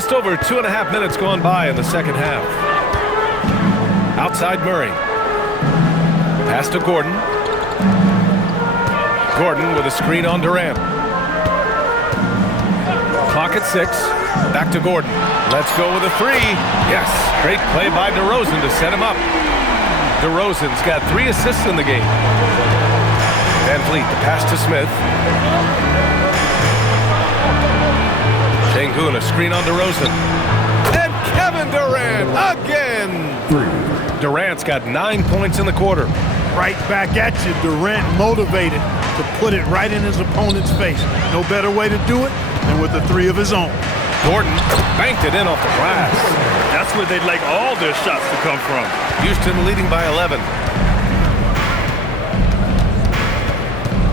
Just over 2.5 minutes gone by in the second half. Outside Murray. Pass to Gordon. Gordon with a screen on Durant. Clock at 6. Back to Gordon. Let's go with a three. Yes, great play by DeRozan to set him up. DeRozan's got 3 assists in the game. VanVleet, the pass to Smith. Sengun, a screen on DeRozan. And Kevin Durant again. Durant's got 9 points in the quarter. Right back at you. Durant motivated to put it right in his opponent's face. No better way to do it than with a 3 of his own. Gordon banked it in off the glass. That's where they'd like all their shots to come from. Houston leading by 11.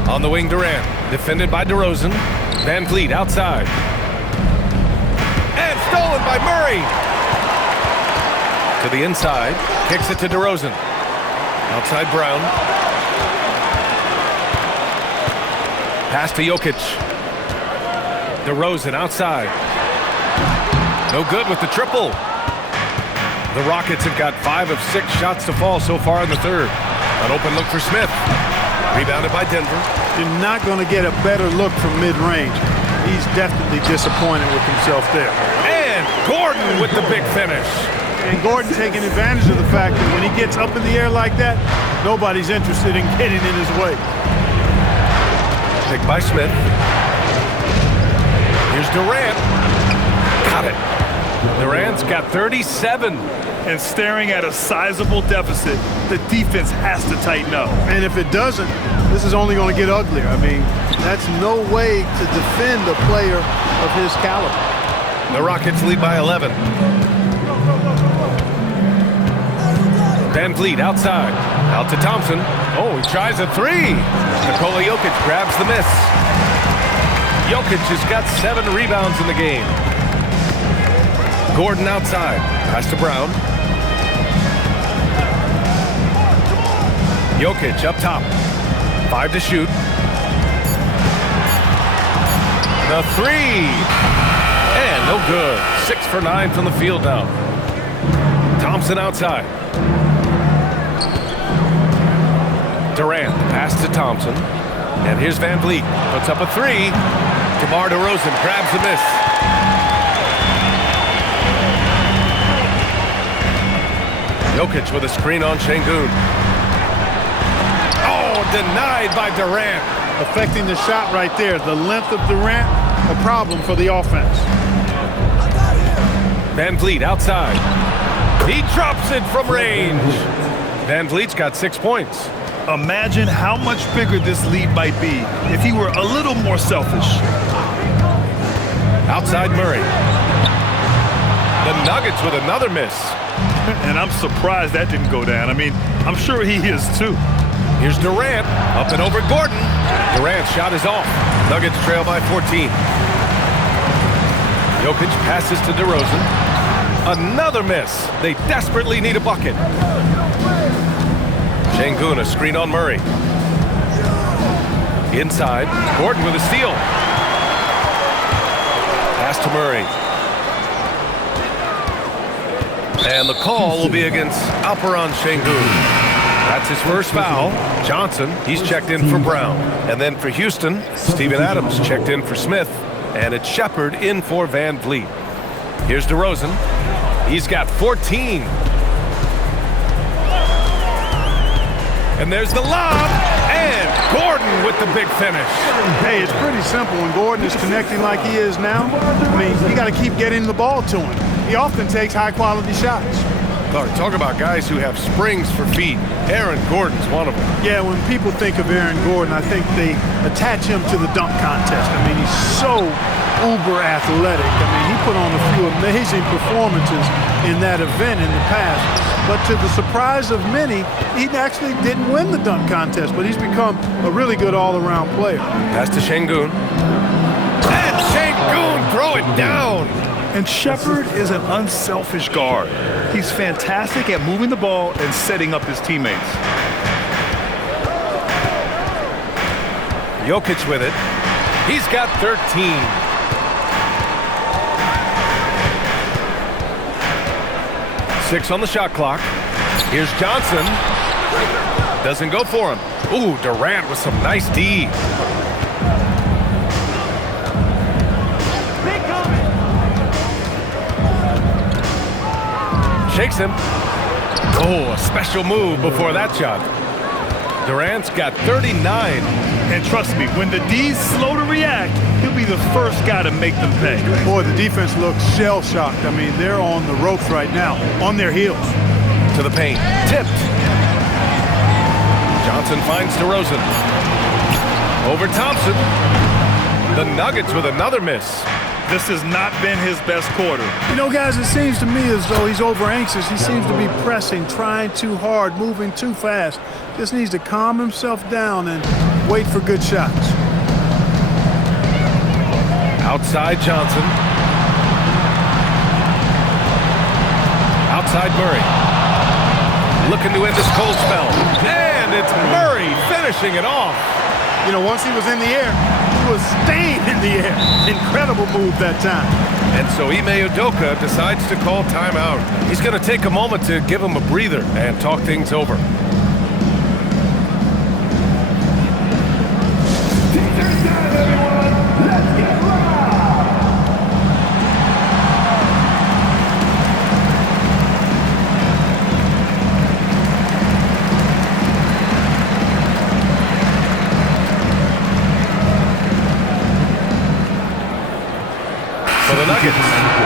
On the wing, Durant. Defended by DeRozan. VanVleet outside. And stolen by Murray. To the inside. Kicks it to DeRozan. Outside Brown. Pass to Jokic. DeRozan outside. No good with the triple. The Rockets have got 5 of 6 shots to fall so far in the third. An open look for Smith. Rebounded by Denver. You're not going to get a better look from mid-range. He's definitely disappointed with himself there. And Gordon with the big finish. And Gordon taking advantage of the fact that when he gets up in the air like that, nobody's interested in getting in his way. Picked by Smith. Here's Durant. Got it. Durant's got 37. And staring at a sizable deficit, the defense has to tighten up. And if it doesn't, this is only going to get uglier. I mean, that's no way to defend a player of his caliber. The Rockets lead by 11. VanVleet outside. Out to Thompson. Oh, he tries a 3. Nikola Jokic grabs the miss. Jokic has got 7 rebounds in the game. Gordon outside. Pass to Brown. Jokic up top. 5 to shoot. The 3. And no good. 6 for 9 from the field now. Thompson outside. Durant, pass to Thompson. And here's VanVleet. Puts up a 3. DeMar DeRozan grabs the miss. Jokic with a screen on Sengun. Oh, denied by Durant. Affecting the shot right there. The length of Durant, a problem for the offense. VanVleet outside. He drops it from range. VanVleet's got 6 points. Imagine how much bigger this lead might be if he were a little more selfish. Outside Murray. The Nuggets with another miss. And I'm surprised that didn't go down. I mean, I'm sure he is too. Here's Durant. Up and over Gordon. Durant's shot is off. Nuggets trail by 14. Jokic passes to DeRozan. Another miss. They desperately need a bucket. Sengun, a screen on Murray. Inside. Gordon with a steal. Pass to Murray. And the call will be against Alperen Sengun. That's his first foul. Johnson, he's checked in for Brown. And then for Houston, Steven Adams checked in for Smith. And it's Shepherd in for VanVleet. Here's DeRozan. He's got 14. And there's the lob. And Gordon with the big finish. Hey, it's pretty simple when Gordon is connecting like he is now. I mean, you got to keep getting the ball to him. He often takes high-quality shots. Talk about guys who have springs for feet. Aaron Gordon's one of them. Yeah, when people think of Aaron Gordon, I think they attach him to the dunk contest. I mean, he's so uber athletic. I mean, he put on a few amazing performances in that event in the past. But to the surprise of many, he actually didn't win the dunk contest, but he's become a really good all-around player. Pass to Sengun. And Sengun throw it down. And Shepherd is an unselfish guard. He's fantastic at moving the ball and setting up his teammates. Jokic with it. He's got 13. 6 on the shot clock. Here's Johnson. Doesn't go for him. Ooh, Durant with some nice D. Shakes him. Oh, a special move before that shot. Durant's got 39. And trust me, when the D's slow to react, he'll be the first guy to make them pay. Boy, the defense looks shell-shocked. I mean, they're on the ropes right now, on their heels. To the paint. Tipped. Johnson finds DeRozan. Over Thompson. The Nuggets with another miss. This has not been his best quarter. You know, guys, it seems to me as though he's over-anxious. He seems to be pressing, trying too hard, moving too fast. Just needs to calm himself down and wait for good shots. Outside Johnson. Outside Murray. Looking to end this cold spell. And it's Murray finishing it off. You know, once he was in the air, he was staying in the air. Incredible move that time. And so Ime Udoka decides to call timeout. He's going to take a moment to give him a breather and talk things over. For the Nuggets,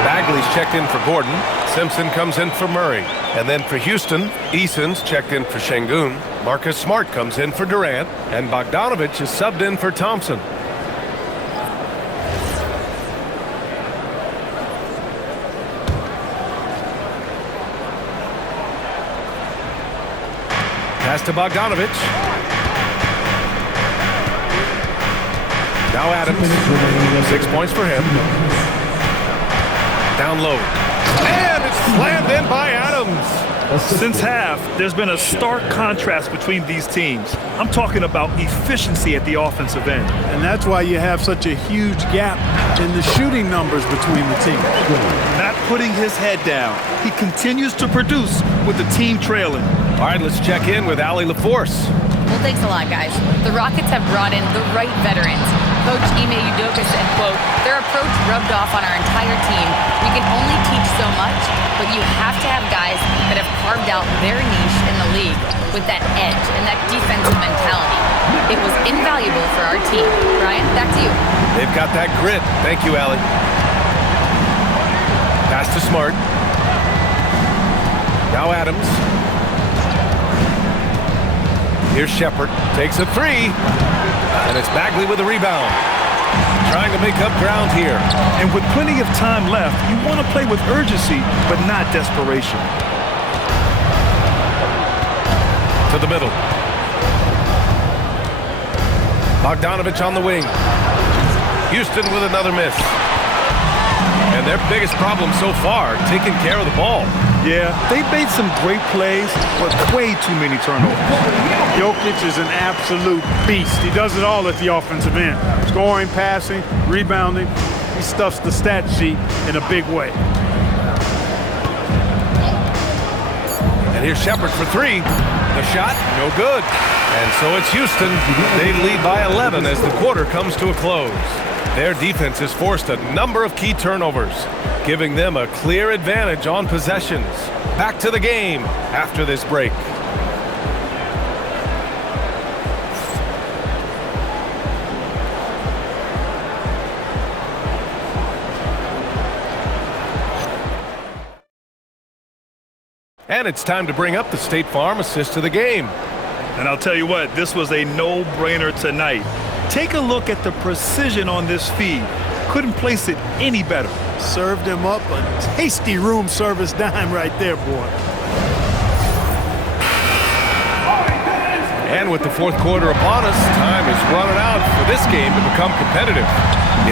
Bagley's checked in for Gordon. Simpson comes in for Murray. And then for Houston, Eason's checked in for Şengün. Marcus Smart comes in for Durant. And Bogdanović is subbed in for Thompson. Pass to Bogdanović. Now Adams. 6 points for him. Down low. And it's slammed in by Adams. Since half, there's been a stark contrast between these teams. I'm talking about efficiency at the offensive end. And that's why you have such a huge gap in the shooting numbers between the teams. Not putting his head down. He continues to produce with the team trailing. All right, let's check in with Allie LaForce. Well, thanks a lot, guys. The Rockets have brought in the right veterans. Coach Ime Udoka said, quote, "Their approach rubbed off on our entire team. We can only teach so much, but you have to have guys that have carved out their niche in the league with that edge and that defensive mentality. It was invaluable for our team." Brian, back to you. They've got that grit. Thank you, Allie. Pass to Smart. Now Adams. Here's Shepherd. Takes a three. And it's Bagley with the rebound. Trying to make up ground here. And with plenty of time left, you want to play with urgency, but not desperation. To the middle. Bogdanović on the wing. Houston with another miss. And their biggest problem so far, taking care of the ball. Yeah, they made some great plays, but way too many turnovers. Jokic is an absolute beast. He does it all at the offensive end. Scoring, passing, rebounding. He stuffs the stat sheet in a big way. And here's Shepherd for three. The shot, no good. And so it's Houston. They lead by 11 as the quarter comes to a close. Their defense has forced a number of key turnovers, giving them a clear advantage on possessions. Back to the game after this break. And it's time to bring up the State Farm assist to the game. And I'll tell you what, this was a no-brainer tonight. Take a look at the precision on this feed. Couldn't place it any better. Served him up a tasty room service dime right there, boy. And with the fourth quarter upon us, time is running out for this game to become competitive.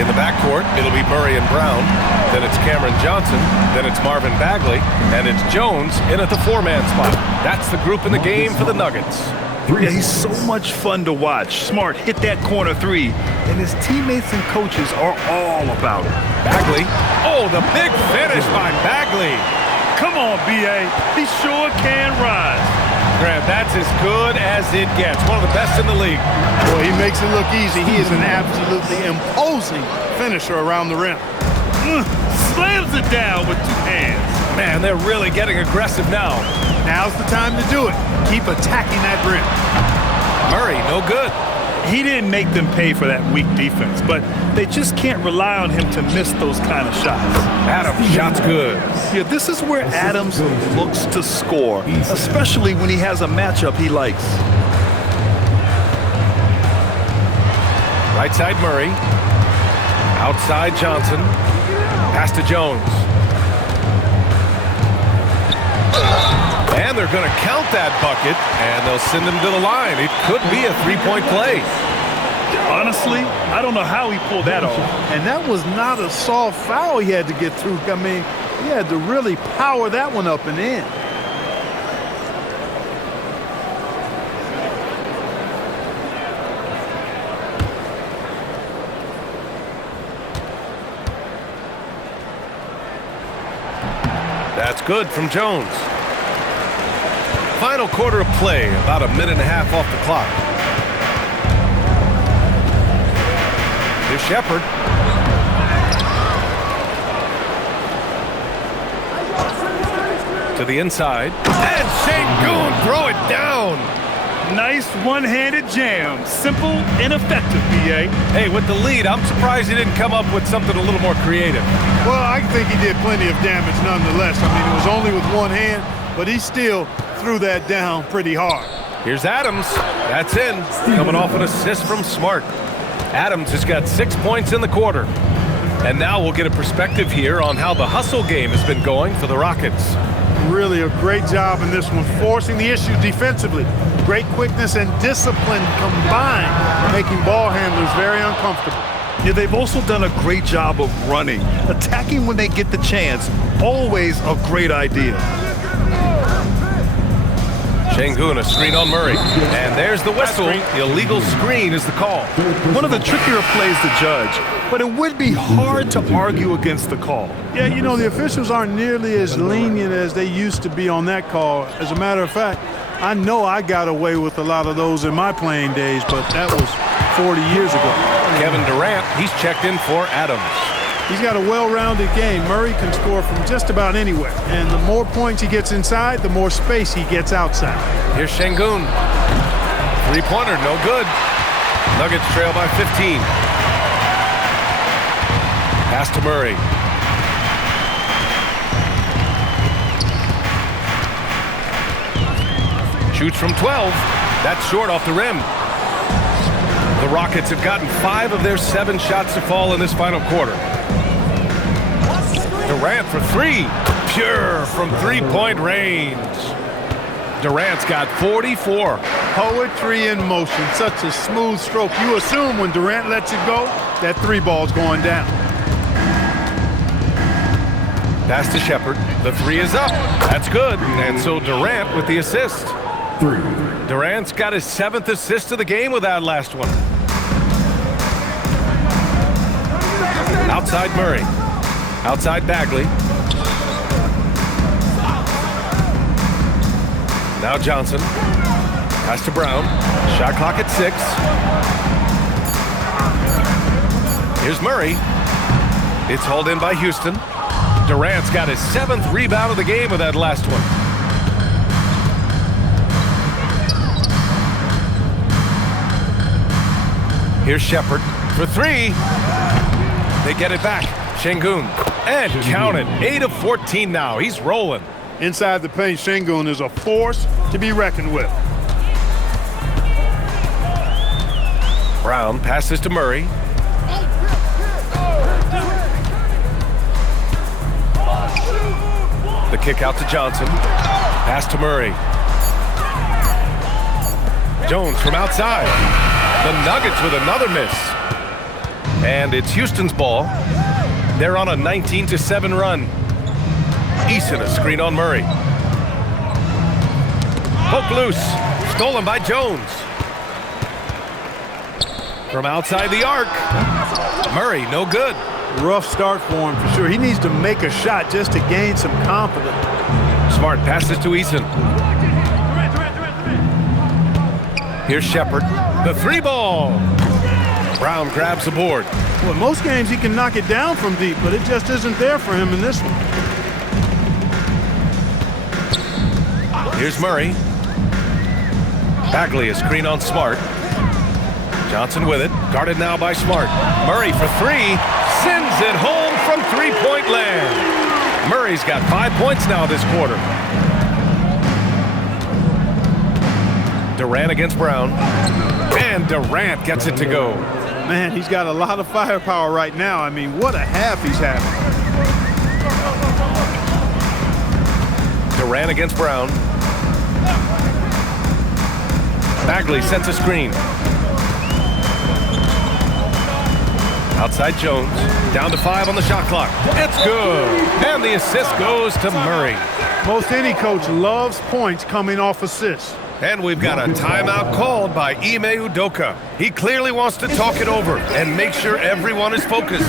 In the backcourt, it'll be Murray and Brown. Then it's Cameron Johnson. Then it's Marvin Bagley. And it's Jones in at the four-man spot. That's the group in the game for the Nuggets. Yeah, he's so much fun to watch. Smart hit that corner three, and his teammates and coaches are all about it. Bagley. Oh, the big finish by Bagley. Come on, B.A. He sure can rise. Graham, that's as good as it gets. One of the best in the league. Boy, he makes it look easy. He is an absolutely imposing finisher around the rim. Slams it down with 2 hands. Man, they're really getting aggressive now. Now's the time to do it. Keep attacking that rim. Murray, no good. He didn't make them pay for that weak defense, but they just can't rely on him to miss those kind of shots. Adams, shot's good. Yeah, this is where Adams looks to score, especially when he has a matchup he likes. Right side Murray. Outside Johnson. Pass to Jones. And they're going to count that bucket, and they'll send him to the line. It could be a three-point play. Honestly, I don't know how he pulled that off. And that was not a soft foul he had to get through. I mean, he had to really power that one up and in. That's good from Jones. Final quarter of play, about a minute and a half off the clock. Here's Shepard. To the inside. And Sengun throw it down. Nice one-handed jam. Simple and effective, B.A. Hey, with the lead, I'm surprised he didn't come up with something a little more creative. Well, I think he did plenty of damage nonetheless. I mean, it was only with one hand, but he still threw that down pretty hard. Here's Adams. That's in. Coming off an assist from Smart. Adams has got 6 points in the quarter. And now we'll get a perspective here on how the hustle game has been going for the Rockets. Really a great job in this one, forcing the issue defensively. Great quickness and discipline combined, making ball handlers very uncomfortable. Yeah, they've also done a great job of running. Attacking when they get the chance, always a great idea. Sengun, a screen on Murray. And there's the whistle. Illegal screen is the call. One of the trickier plays to judge, but it would be hard to argue against the call. Yeah, you know, the officials aren't nearly as lenient as they used to be on that call. As a matter of fact, I know I got away with a lot of those in my playing days, but that was 40 years ago. Kevin Durant, he's checked in for Adams. He's got a well-rounded game. Murray can score from just about anywhere. And the more points he gets inside, the more space he gets outside. Here's Sengun. Three-pointer, no good. Nuggets trail by 15. Pass to Murray. Shoots from 12. That's short off the rim. The Rockets have gotten 5 of their 7 shots to fall in this final quarter. Durant for 3. Pure from three-point range. Durant's got 44. Poetry in motion. Such a smooth stroke. You assume when Durant lets it go, that 3 ball's going down. Pass to Shepard. The 3 is up. That's good. And so Durant with the assist. Durant's got his 7th assist of the game with that last one. Outside Murray. Outside Bagley. Now Johnson. Pass to Brown. Shot clock at 6. Here's Murray. It's hauled in by Houston. Durant's got his 7th rebound of the game with that last one. Here's Shepard for 3. They get it back. Sengun. And count it. 8 of 14 now. He's rolling. Inside the paint, Sengun is a force to be reckoned with. Brown passes to Murray. The kick out to Johnson. Pass to Murray. Jones from outside. The Nuggets with another miss. And it's Houston's ball. They're on a 19-7 run. Eason, a screen on Murray. Poke loose. Stolen by Jones. From outside the arc. Murray, no good. Rough start for him for sure. He needs to make a shot just to gain some confidence. Smart passes to Eason. Here's Shepard. The 3-ball. Brown grabs the board. Well, in most games he can knock it down from deep, but it just isn't there for him in this one. Here's Murray. Bagley, a screen on Smart. Johnson with it. Guarded now by Smart. Murray for 3. Sends it home from three-point land. Murray's got 5 points now this quarter. Durant against Brown. And Durant gets it to go. Man, he's got a lot of firepower right now. I mean, what a half he's having. Durant against Brown. Bagley sets a screen. Outside Jones. Down to 5 on the shot clock. It's good. And the assist goes to Murray. Most any coach loves points coming off assists. And we've got a timeout called by Ime Udoka. He clearly wants to talk it over and make sure everyone is focused.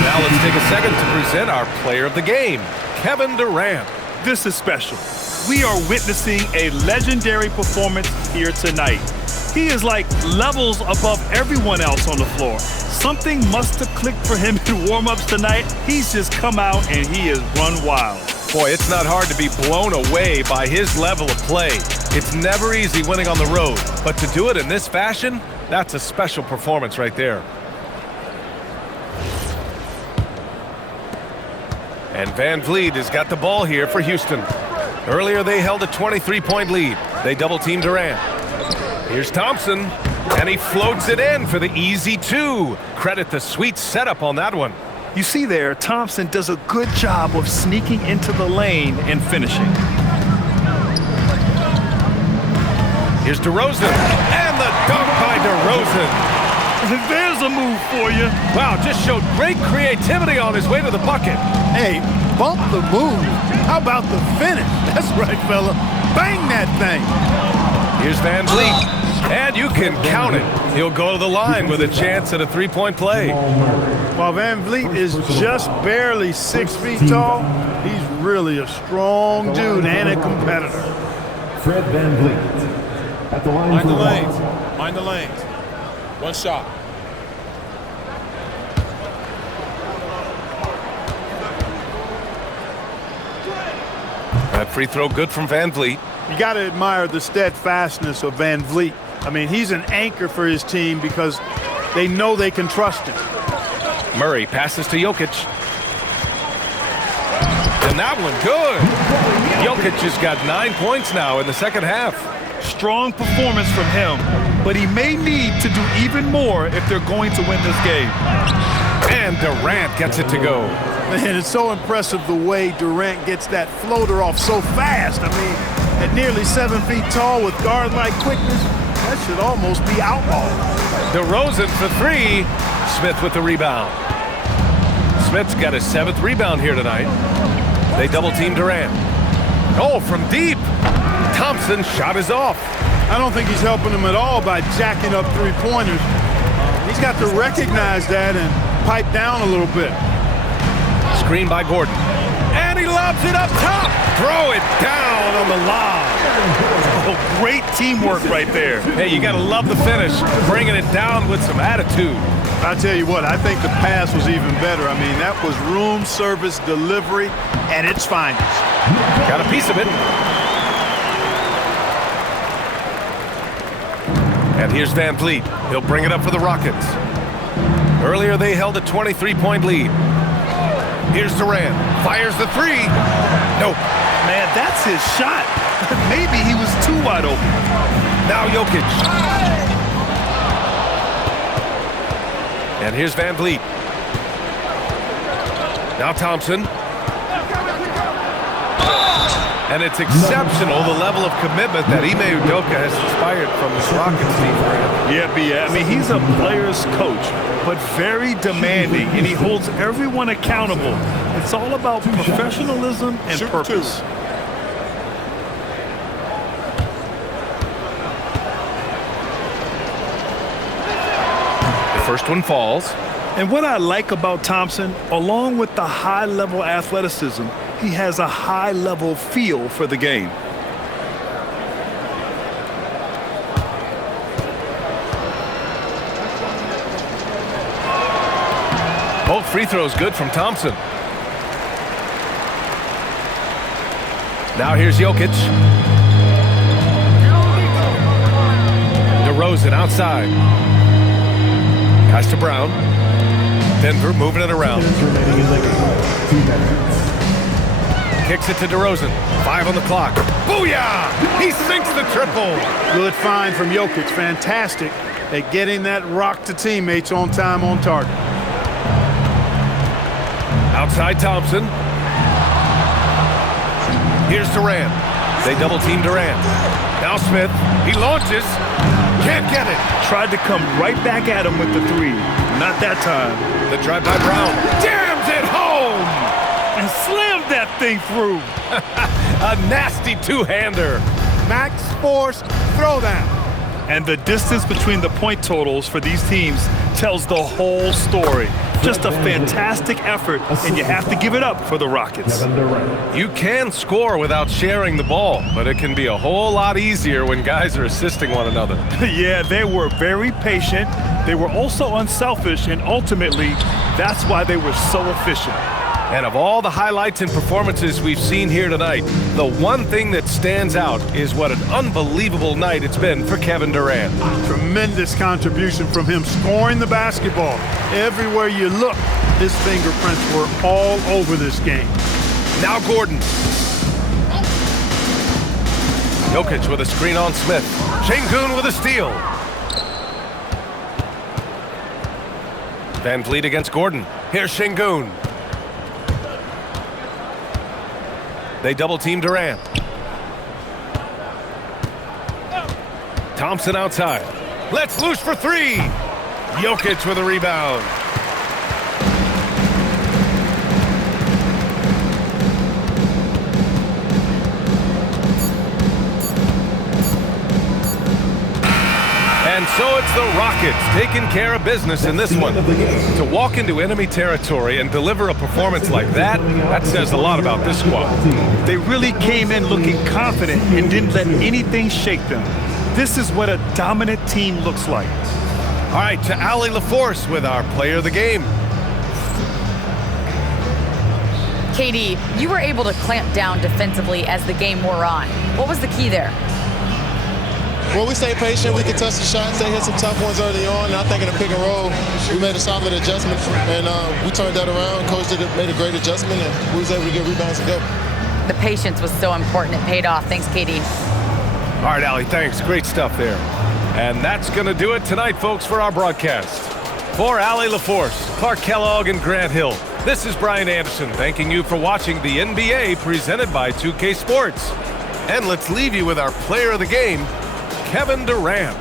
Now let's take a second to present our player of the game, Kevin Durant. This is special. We are witnessing a legendary performance here tonight. He is like levels above everyone else on the floor. Something must have clicked for him in warm-ups tonight. He's just come out and he has run wild. Boy, it's not hard to be blown away by his level of play. It's never easy winning on the road, but to do it in this fashion, that's a special performance right there. And Van Vliet has got the ball here for Houston. Earlier, they held a 23-point lead. They double-team Durant. Here's Thompson, and he floats it in for the easy 2. Credit the sweet setup on that one. You see there, Thompson does a good job of sneaking into the lane and finishing. Here's DeRozan, and the dunk by DeRozan. There's a move for you. Wow, just showed great creativity on his way to the bucket. Hey, bump the move. How about the finish? That's right, fella. Bang that thing. Here's Van Vliet, and you can count it. He'll go to the line with a chance at a 3-point play. While Van Vliet is just barely 6 feet tall, he's really a strong dude and a competitor. Fred Van Vliet at the line. Mind the lanes. Mind the lanes. One shot. That free throw good from Van Vliet. You got to admire the steadfastness of Van Vliet. I mean, he's an anchor for his team because they know they can trust him. Murray passes to Jokic. And that one good. Jokic has got 9 points now in the second half. Strong performance from him, but he may need to do even more if they're going to win this game. And Durant gets it to go. Man, it's so impressive the way Durant gets that floater off so fast. I mean, at nearly 7 feet tall with guard-like quickness, that should almost be outlawed. DeRozan for 3. Smith with the rebound. Smith's got his 7th rebound here tonight. They double-team Durant. Oh, from deep. Thompson's shot is off. I don't think he's helping him at all by jacking up three-pointers. He's got to recognize that and pipe down a little bit. Screen by Gordon. And he lobs it up top. Throw it down on the lob. Oh, great teamwork right there. Hey, you got to love the finish. Bringing it down with some attitude. I tell you what, I think the pass was even better. I mean, that was room service delivery at its finest. Got a piece of it. And here's Van Vliet. He'll bring it up for the Rockets. Earlier, they held a 23-point lead. Here's Durant. Fires the 3. Nope. Man, that's his shot. Maybe he was too wide open. Now Jokic. And here's Van Vliet. Now Thompson. And it's exceptional, the level of commitment that Ime Udoka has inspired from this Rockets team. Yeah, B.A. I mean, he's a player's coach, but very demanding, and he holds everyone accountable. It's all about professionalism and purpose. The first one falls. And what I like about Thompson, along with the high-level athleticism, he has a high-level feel for the game. Both free throws good from Thompson. Now here's Jokic. DeRozan outside. Pass to Brown. Denver moving it around. Kicks it to DeRozan. 5 on the clock. Booyah! He sinks the triple. Good find from Jokic. Fantastic at getting that rock to teammates on time, on target. Outside Thompson. Here's Durant. They double team Durant. Now Smith. He launches. Can't get it. Tried to come right back at him with the three. Not that time. The drive by Brown. Jams it home. And slammed that thing through. A nasty two-hander. Max Force throwdown. And the distance between the point totals for these teams tells the whole story. Just a fantastic effort, and you have to give it up for the Rockets. You can score without sharing the ball, but it can be a whole lot easier when guys are assisting one another. Yeah, they were very patient. They were also unselfish, and ultimately, that's why they were so efficient. And of all the highlights and performances we've seen here tonight, the one thing that stands out is what an unbelievable night it's been for Kevin Durant. Tremendous contribution from him scoring the basketball. Everywhere you look, his fingerprints were all over this game. Now Gordon. Jokic with a screen on Smith. Şengün with a steal. Van Vliet against Gordon. Here's Şengün. They double-team Durant. Thompson outside. Let's loose for three. Jokic with a rebound. And so it's the Rockets taking care of business in this one. To walk into enemy territory and deliver a performance like that, that says a lot about this squad. They really came in looking confident and didn't let anything shake them. This is what a dominant team looks like. All right, to Allie LaForce with our player of the game. KD, you were able to clamp down defensively as the game wore on. What was the key there? Well, we stayed patient. We could touch the shots. They hit some tough ones early on. And I think in the pick and roll, we made a solid adjustment. And we turned that around. Coach made a great adjustment, and we was able to get rebounds and go. The patience was so important. It paid off. Thanks, KD. All right, Allie, thanks. Great stuff there. And that's going to do it tonight, folks, for our broadcast. For Allie LaForce, Clark Kellogg, and Grant Hill, this is Brian Anderson thanking you for watching the NBA presented by 2K Sports. And let's leave you with our player of the game, Kevin Durant.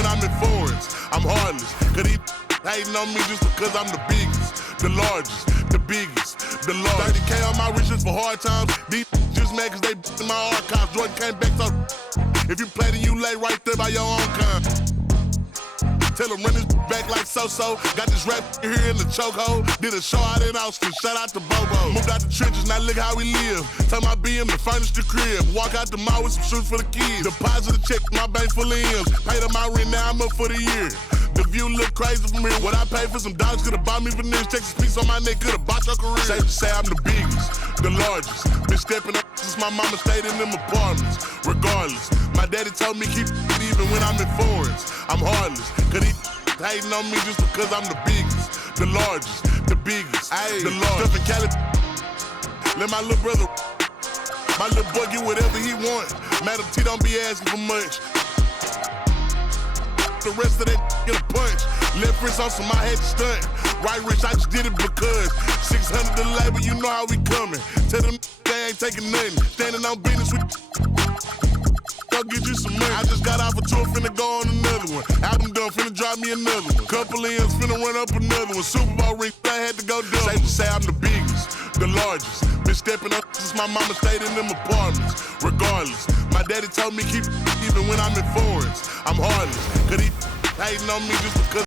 when I'm in foreigns. I'm heartless, cause he hating on me just because I'm the biggest, the largest, the biggest, the largest. 30K on my riches for hard times. These just mad cause they in my archives. Jordan came back, so if you play, then you lay right there by your own kind. Tell him run his back like so-so. Got this rap here in the chokehold. Did a show out in Austin, shout out to Bobo. Moved out the trenches, now look how we live. Tell my BM to furnish the crib. Walk out the mall with some shoes for the kids. Deposit a check, my bank full of M's. Paid up my rent, now I'm up for the year. The view look crazy from here. What I paid for some dogs could've bought me veneers. Texas piece on my neck could've bought your career. Safe to say I'm the biggest, the largest. Been stepping up since my mama stayed in them apartments. Regardless, my daddy told me keep it even when I'm in foreigns. I'm heartless, cause he hating on me just because I'm the biggest, the largest, the biggest, the largest. Stuff in Cali, let my little brother, my little boy get whatever he want. Madam T don't be asking for much. The rest of that get a punch. Left wrist on some, I had to stunt. Right wrist, I just did it because 600 the labor, you know how we coming. Tell them they ain't taking nothing. Standing on business with I'll get you some money. I just got off a tour, finna go on another one. Album done, finna drop me another one. Couple M's, finna run up another one. Super Bowl ring, I had to go double. Safe to say I'm the biggest, the largest. Been stepping up since my mama stayed in them apartments. Regardless, my daddy told me keep it even when I'm in foreigns. I'm heartless, cause he hating on me just because